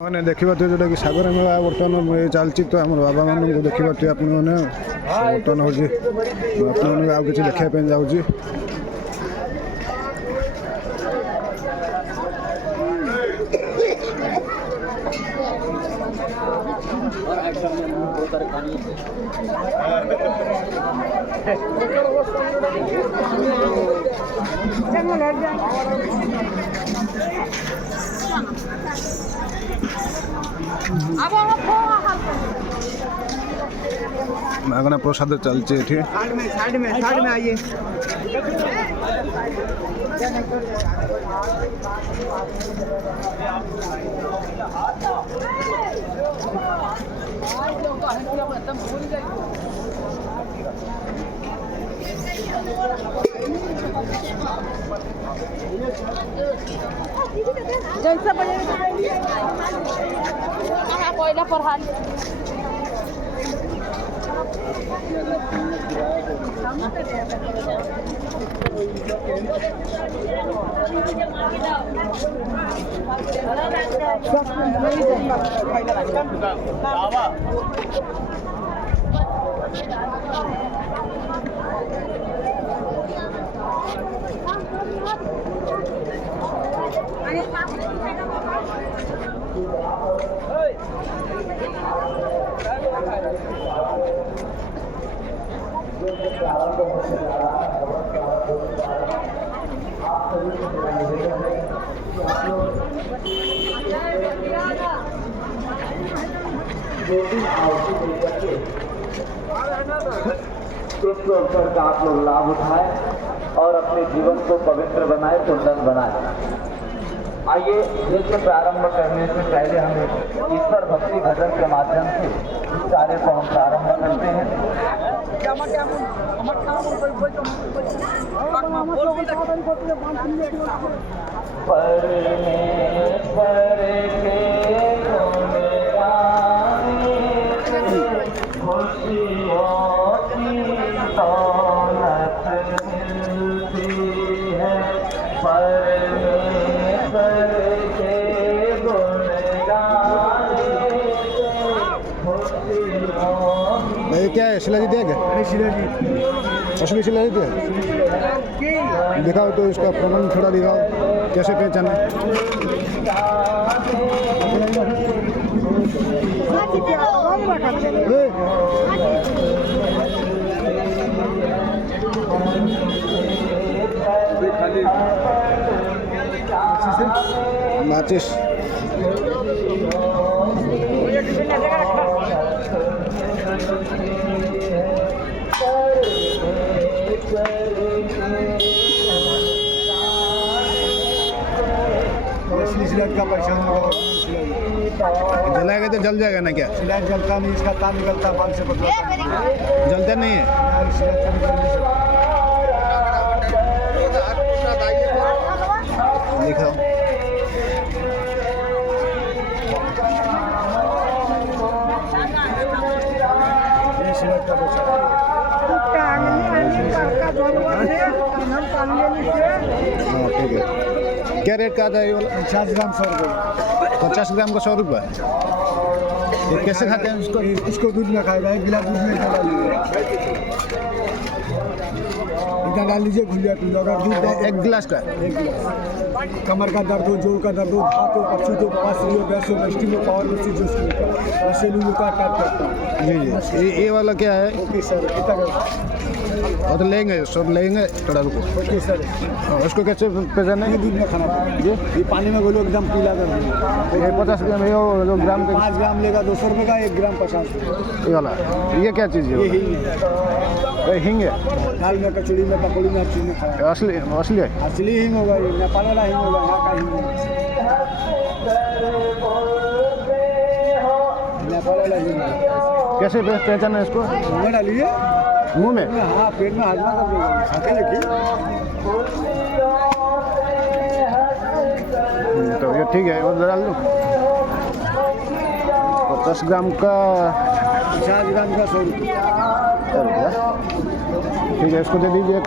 मैंने देखा जोटा कि सागर मेला बर्तमान चलती तो आम बाबा मान देखा आपने बर्तमान हूँ बर्तमान आउ कि देखापी जाऊँगी मागना प्रसाद चलती ये साइड में आइए। जैसा कोयला पर हाल इस अवसर का आप लोग लाभ उठाएं और अपने जीवन को पवित्र बनाए, कुंदन बनाए। आइए यज्ञ प्रारंभ करने से पहले हम ईश्वर भक्ति भजन के माध्यम से इस कार्य को हम प्रारंभ करते हैं। परमेश्वर के खुशियों की दौलत मिलती है, परमेश्वर के गुण गाने खुशियों। भाई क्या है शिलाजीत है क्या? असली शिलाजीत है? दिखाओ तो इसका प्रमाण थोड़ा दिखाओ, कैसे पहचाना? माचिस का परेशान होगा जलाएगा तो जल जाएगा ना क्या? सिलेंडर जलता नहीं, इसका तार निकलता बाल से पता जलता नहीं है। दिखाओ ये सिलेंडर का परेशान हाँ ठीक है। क्या रेट का आता है ये वाला? 50 ग्राम 100 रुपये। 50 ग्राम का 100 रुपये। ये कैसे खाते हैं उसको? इसको दूध में खाएगा, एक गिलास दूध में डाल लीजिए, इतना डाल लीजिए, घुल जाए पी लो। अगर दूध एक गिलास का? एक गिलास। कमर का दर्द हो, जोड़ का दर्द हो, हाथ हो, पक्षी हो, पास हो, गैस हो, दृष्टि हो, पावर में चीज हो, सेलू का काट करता है। जी ये वाला क्या है? ओके सर, कितना और तो लेंगे सब लेंगे, थोड़ा रुको। Okay sir. उसको कैसे पहचाने? ये दूध में खाना जी ये पानी में घोलो, एकदम पीला कर दीजिए। ये 50 ग्राम ये जो ग्राम 5 ग्राम लेगा 200 रुपये का, 1 ग्राम 50 रुपये। ये वाला ये क्या चीज़ है? ये हींग है, ये हींग है? दाल में, कचौड़ी में, पकौड़ी में, हर चीज़ में खाया। असली असली है? असली हींग होगा, ये नेपाल वाला हींग होगा, यहाँ का हींग नेपाल वाला हींग है। कैसे पहचाना इसको? मुँह डालिए, मुंह में? हाँ पेट में हाजमा कर देगा, खाते देखिए। तो ये ठीक है, और डाल दो। 50 ग्राम का 50 ग्राम का 100 रुपये। ठीक है, इसको दे दीजिए।